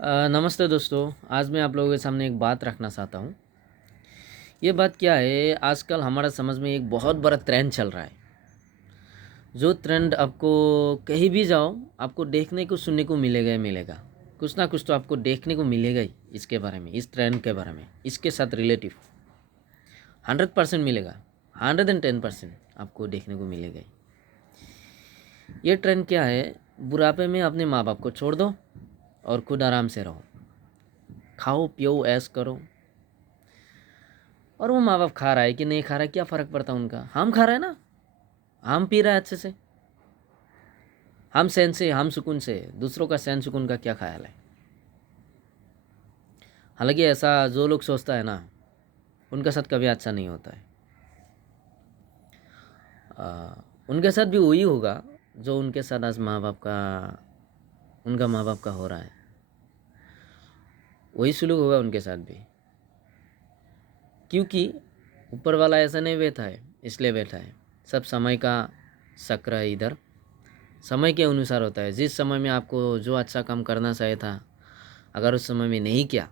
नमस्ते दोस्तों। आज मैं आप लोगों के सामने एक बात रखना चाहता हूँ। ये बात क्या है, आजकल हमारा समाज में एक बहुत बड़ा ट्रेंड चल रहा है। जो ट्रेंड आपको कहीं भी जाओ आपको देखने को सुनने को मिलेगा ही मिलेगा। कुछ ना कुछ तो आपको देखने को मिलेगा ही इसके बारे में, इस ट्रेंड के बारे में, इसके साथ रिलेटिव 100% मिलेगा। 110% आपको देखने को मिलेगा ही। ये ट्रेंड क्या है, बुढ़ापे में अपने माँ बाप को छोड़ दो और खुद आराम से रहो, खाओ पियो ऐश करो। और वो माँ बाप खा रहा है कि नहीं खा रहा है क्या फ़र्क पड़ता है उनका। हम खा रहे हैं ना, हम पी रहे हैं अच्छे से, हम सैन से, हम सुकून से। दूसरों का सैन सुकून का क्या ख्याल है। हालांकि ऐसा जो लोग सोचता है ना उनके साथ कभी अच्छा नहीं होता है। उनके साथ भी वही होगा जो उनके साथ आज उनका माँ बाप का हो रहा है। वही सुलूक होगा उनके साथ भी, क्योंकि ऊपर वाला ऐसा नहीं बैठा है इसलिए बैठा है। सब समय का चक्र है। इधर समय के अनुसार होता है। जिस समय में आपको जो अच्छा काम करना चाहिए था, अगर उस समय में नहीं किया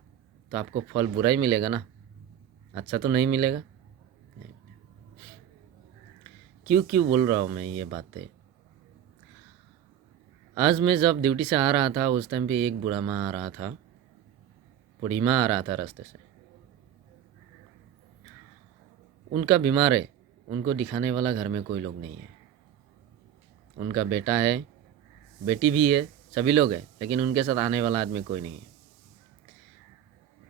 तो आपको फल बुरा ही मिलेगा ना, अच्छा तो नहीं मिलेगा। नहीं। क्यों क्यों बोल रहा हूँ मैं ये बातें। आज मैं जब ड्यूटी से आ रहा था उस टाइम पे एक बूढ़ा माँ आ रहा था, बूढ़ी माँ आ रहा था रास्ते से। उनका बीमार है, उनको दिखाने वाला घर में कोई लोग नहीं है। उनका बेटा है, बेटी भी है, सभी लोग हैं, लेकिन उनके साथ आने वाला आदमी कोई नहीं है।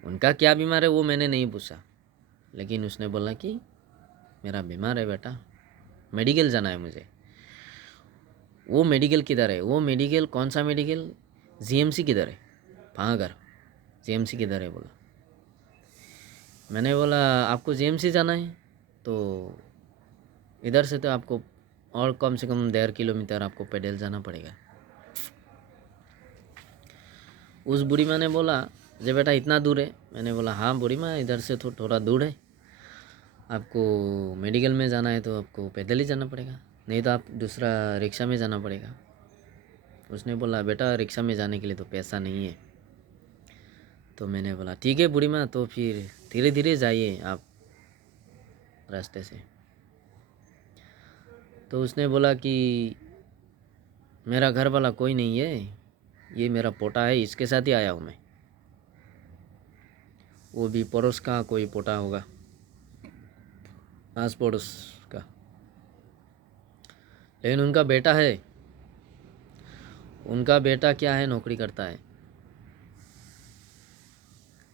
उनका क्या बीमार है वो मैंने नहीं पूछा, लेकिन उसने बोला कि मेरा बीमार है बेटा, मेडिकल जाना है मुझे। वो मेडिकल किधर है, वो मेडिकल कौन सा मेडिकल, जीएमसी किधर है, भांगर जीएमसी किधर है बोला। मैंने बोला आपको जीएमसी जाना है तो इधर से तो आपको और कम से कम 1.5 किलोमीटर आपको पैदल जाना पड़ेगा। उस बूढ़ी माँ ने बोला जे बेटा इतना दूर है। मैंने बोला हाँ बूढ़ी माँ, इधर से तो थोड़ा दूर है, आपको मेडिकल में जाना है तो आपको पैदल ही जाना पड़ेगा, नहीं तो आप दूसरा रिक्शा में जाना पड़ेगा। उसने बोला बेटा रिक्शा में जाने के लिए तो पैसा नहीं है। तो मैंने बोला ठीक है बूढ़ी माँ, तो फिर धीरे धीरे जाइए आप रास्ते से। तो उसने बोला कि मेरा घर वाला कोई नहीं है, ये मेरा पोता है, इसके साथ ही आया हूँ मैं। वो भी पड़ोस का कोई पोता होगा, आस पड़ोस का, लेकिन उनका बेटा है। उनका बेटा क्या है, नौकरी करता है।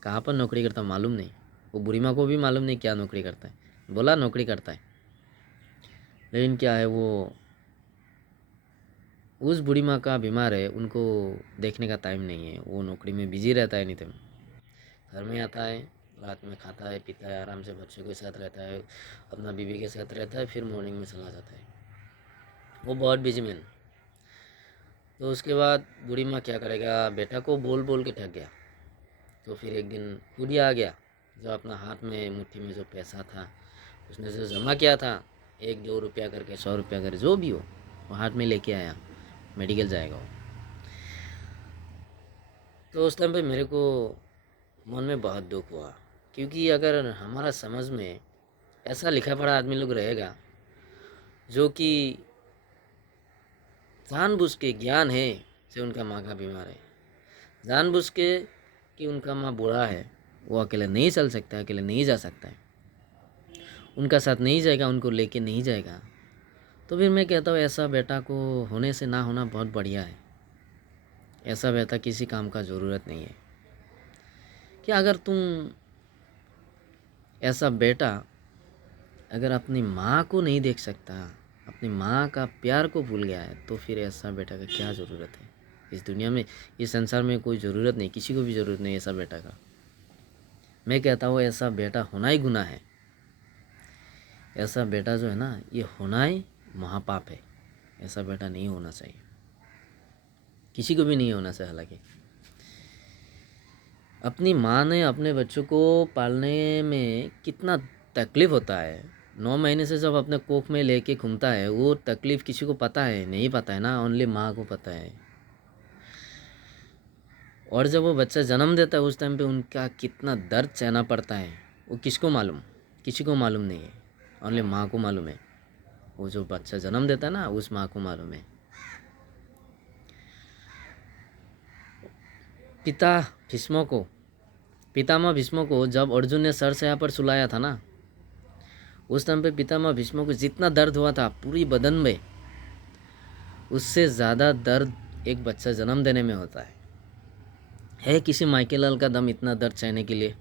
कहाँ पर नौकरी करता मालूम नहीं। वो बुढ़ी माँ को भी मालूम नहीं क्या नौकरी करता है। बोला नौकरी करता है, लेकिन क्या है वो उस बूढ़ी माँ का बीमार है, उनको देखने का टाइम नहीं है। वो नौकरी में बिजी रहता है, नहीं तो घर में आता है, रात में खाता है पीता है, आराम से बच्चों के साथ रहता है, अपना बीवी के साथ रहता है, फिर मॉर्निंग में चला जाता है। वो बहुत बिजी मैन। तो उसके बाद बूढ़ी माँ क्या करेगा, बेटा को बोल बोल के थक गया। तो फिर एक दिन खुद ही आ गया, जो अपना हाथ में मुट्ठी में जो पैसा था उसने जो जमा किया था, 1-2 रुपया करके, 100 रुपया करके, जो भी हो, वो हाथ में लेके आया, मेडिकल जाएगा वो। तो उस टाइम पे मेरे को मन में बहुत दुख हुआ, क्योंकि अगर हमारा समझ में ऐसा लिखा पढ़ा आदमी लोग रहेगा जो कि जानबूझ के ज्ञान है से उनका माँ का बीमार है, जानबूझ के कि उनका माँ बूढ़ा है, वो अकेले नहीं चल सकता, अकेले नहीं जा सकता है, उनका साथ नहीं जाएगा, उनको लेके नहीं जाएगा, तो फिर मैं कहता हूँ ऐसा बेटा को होने से ना होना बहुत बढ़िया है। ऐसा बेटा किसी काम का ज़रूरत नहीं है। कि अगर तुम ऐसा बेटा अगर अपनी माँ को नहीं देख सकता, अपनी माँ का प्यार को भूल गया है, तो फिर ऐसा बेटा का क्या ज़रूरत है। इस दुनिया में, इस संसार में कोई ज़रूरत नहीं, किसी को भी ज़रूरत नहीं ऐसा बेटा का। मैं कहता हूँ ऐसा बेटा होना ही गुनाह है। ऐसा बेटा जो है ना, ये होना ही महापाप है। ऐसा बेटा नहीं होना चाहिए, किसी को भी नहीं होना चाहिए। हालांकि अपनी माँ ने अपने बच्चों को पालने में कितना तकलीफ़ होता है। 9 महीने से जब अपने कोख में लेके घूमता है, वो तकलीफ़ किसी को पता है नहीं, पता है ना, ओनली माँ को पता है। और जब वो बच्चा जन्म देता है उस टाइम पे उनका कितना दर्द सहना पड़ता है वो किसको मालूम, किसी को मालूम नहीं है, ओनली माँ को मालूम है। वो जो बच्चा जन्म देता है ना उस माँ को मालूम है। पितामह भीष्म को जब अर्जुन ने सरसया पर सुलाया था ना, उस टाइम पे पितामह भीष्म को जितना दर्द हुआ था पूरी बदन में, उससे ज़्यादा दर्द एक बच्चा जन्म देने में होता है किसी माइकेलाल का दम इतना दर्द सहने के लिए?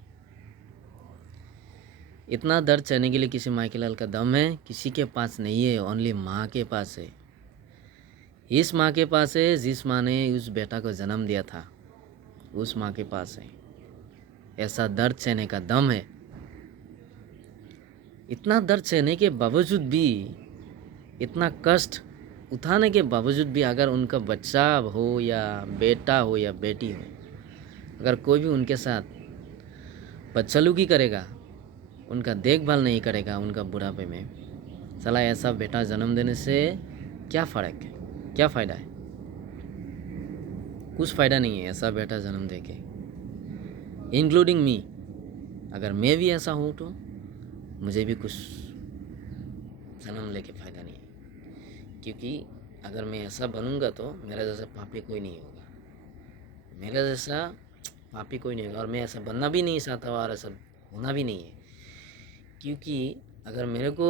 इतना दर्द सहने के लिए किसी माइकेलाल का दम है? किसी के पास नहीं है, ओनली माँ के पास है। इस माँ के पास है जिस माँ ने उस बेटा को जन्म दिया था, उस माँ के पास है ऐसा दर्द सहने का दम है। इतना दर्द सहने के बावजूद भी, इतना कष्ट उठाने के बावजूद भी, अगर उनका बच्चा हो या बेटा हो या बेटी हो, अगर कोई भी उनके साथ बदसलूकी करेगा, उनका देखभाल नहीं करेगा उनका बुढ़ापे में, साला ऐसा बेटा जन्म देने से क्या फ़र्क है, क्या फ़ायदा है? कुछ फ़ायदा नहीं है ऐसा बेटा जन्म दे के, इंक्लूडिंग मी। अगर मैं भी ऐसा हूँ तो मुझे भी कुछ जन्म लेके फ़ायदा नहीं है, क्योंकि अगर मैं ऐसा बनूंगा तो मेरा जैसा पापी कोई नहीं होगा, मेरा जैसा पापी कोई नहीं होगा। और मैं ऐसा बनना भी नहीं चाहता और ऐसा होना भी नहीं है, क्योंकि अगर मेरे को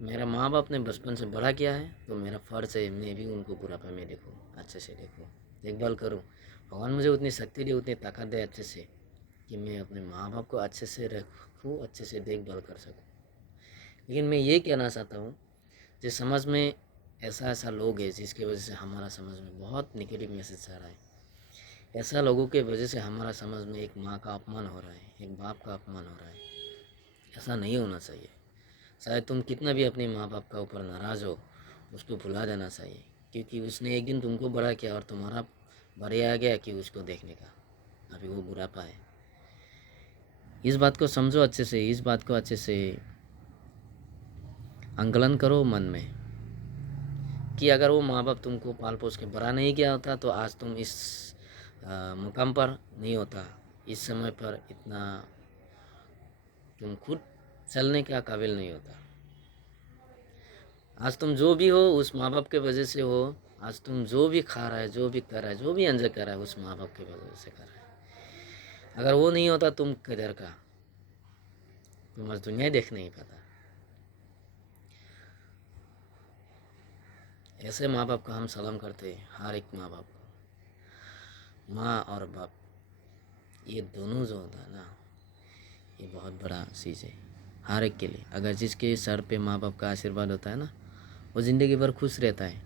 मेरा माँ बाप ने बचपन से बड़ा किया है तो मेरा फ़र्ज़ है मैं भी उनको बुढ़ापे में देखूँ, अच्छे से देखूँ, देखभाल करूँ। भगवान मुझे उतनी शक्ति दे, उतनी ताकत दे अच्छे से कि मैं अपने माँ बाप को अच्छे से रखूँ, अच्छे से देखभाल कर सकूँ। लेकिन मैं ये कहना चाहता हूँ, जिस समाज में ऐसा लोग हैं जिसकी वजह से हमारा समाज में बहुत निगेटिव मैसेज आ रहा है, ऐसा लोगों के वजह से हमारा समाज में एक माँ का अपमान हो रहा है, एक बाप का अपमान हो रहा है। ऐसा नहीं होना चाहिए। शायद तुम कितना भी अपने माँ बाप का ऊपर नाराज़ हो, उसको भुला देना चाहिए, क्योंकि उसने एक दिन तुमको बड़ा किया और तुम्हारा बड़े आ गया कि उसको देखने का, अभी वो बुढ़ापा है। इस बात को समझो अच्छे से, इस बात को अच्छे से आंकलन करो मन में कि अगर वो माँ बाप तुमको पाल पोस के बड़ा नहीं किया होता तो आज तुम इस मुकाम पर नहीं होता, इस समय पर इतना तुम खुद चलने का काबिल नहीं होता। आज तुम जो भी हो उस माँ बाप के वजह से हो। आज तुम जो भी खा रहा है, जो भी कर रहा है, जो भी एंजॉय कर रहा है, उस माँ बाप के वजह से कर रहा है। अगर वो नहीं होता तुम किधर का, तुम आज दुनिया ही देख नहीं पाता। ऐसे माँ बाप का हम सलाम करते हैं, हर एक माँ बाप को। माँ और बाप ये दोनों जो होता है ना, ये बहुत बड़ा चीज़ है हर एक के लिए। अगर जिसके सर पे माँ बाप का आशीर्वाद होता है ना, वो ज़िंदगी भर खुश रहता है।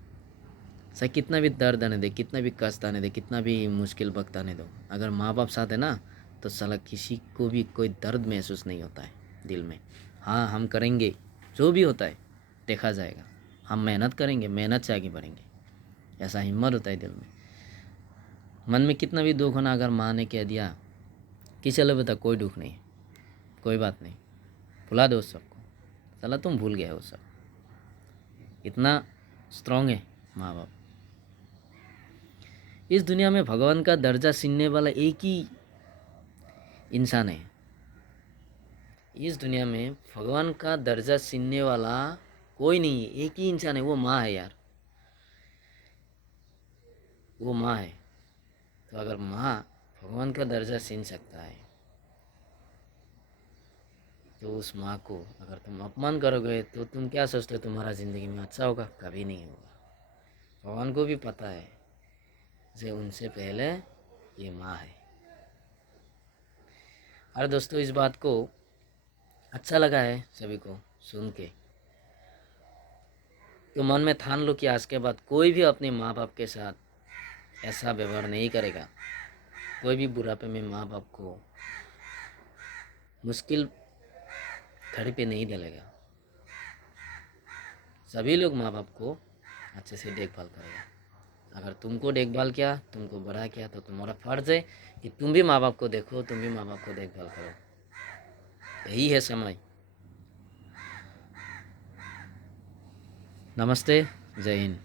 चाहे कितना भी दर्द आने दे, कितना भी कष्ट आने दे, कितना भी मुश्किल वक्त आने दो, अगर माँ बाप साथ है ना तो साला किसी को भी कोई दर्द महसूस नहीं होता है दिल में। हाँ, हम करेंगे, जो भी होता है देखा जाएगा, हम मेहनत करेंगे, मेहनत से आगे बढ़ेंगे, ऐसा हिम्मत होता है दिल में। मन में कितना भी दुख होना, अगर माँ ने कह दिया कि चलो बेटा कोई दुख नहीं, कोई बात नहीं, भुला दो उस सबको, साला तुम भूल गए वो सब। इतना स्ट्रांग है माँ बाप। इस दुनिया में भगवान का दर्जा छीनने वाला एक ही इंसान है। इस दुनिया में भगवान का दर्जा छीनने वाला कोई नहीं है, एक ही इंसान है, वो माँ है यार, वो माँ है। तो अगर माँ भगवान का दर्जा छीन सकता है तो उस माँ को अगर तुम अपमान करोगे तो तुम क्या सोचते हो तुम्हारा ज़िंदगी में अच्छा होगा? कभी नहीं होगा। भगवान को भी पता है जे उनसे पहले ये माँ है। और दोस्तों, इस बात को अच्छा लगा है सभी को सुन के, तो मन में ठान लो कि आज के बाद कोई भी अपने माँ बाप के साथ ऐसा व्यवहार नहीं करेगा। कोई भी बुढ़ापे में माँ बाप को मुश्किल घड़ी पे नहीं डालेगा। सभी लोग माँ बाप को अच्छे से देखभाल करेगा। अगर तुमको देखभाल किया, तुमको बड़ा किया, तो तुम्हारा फर्ज है कि तुम भी माँ बाप को देखो, तुम भी माँ बाप को देखभाल करो। यही है समय। नमस्ते, जय हिंद।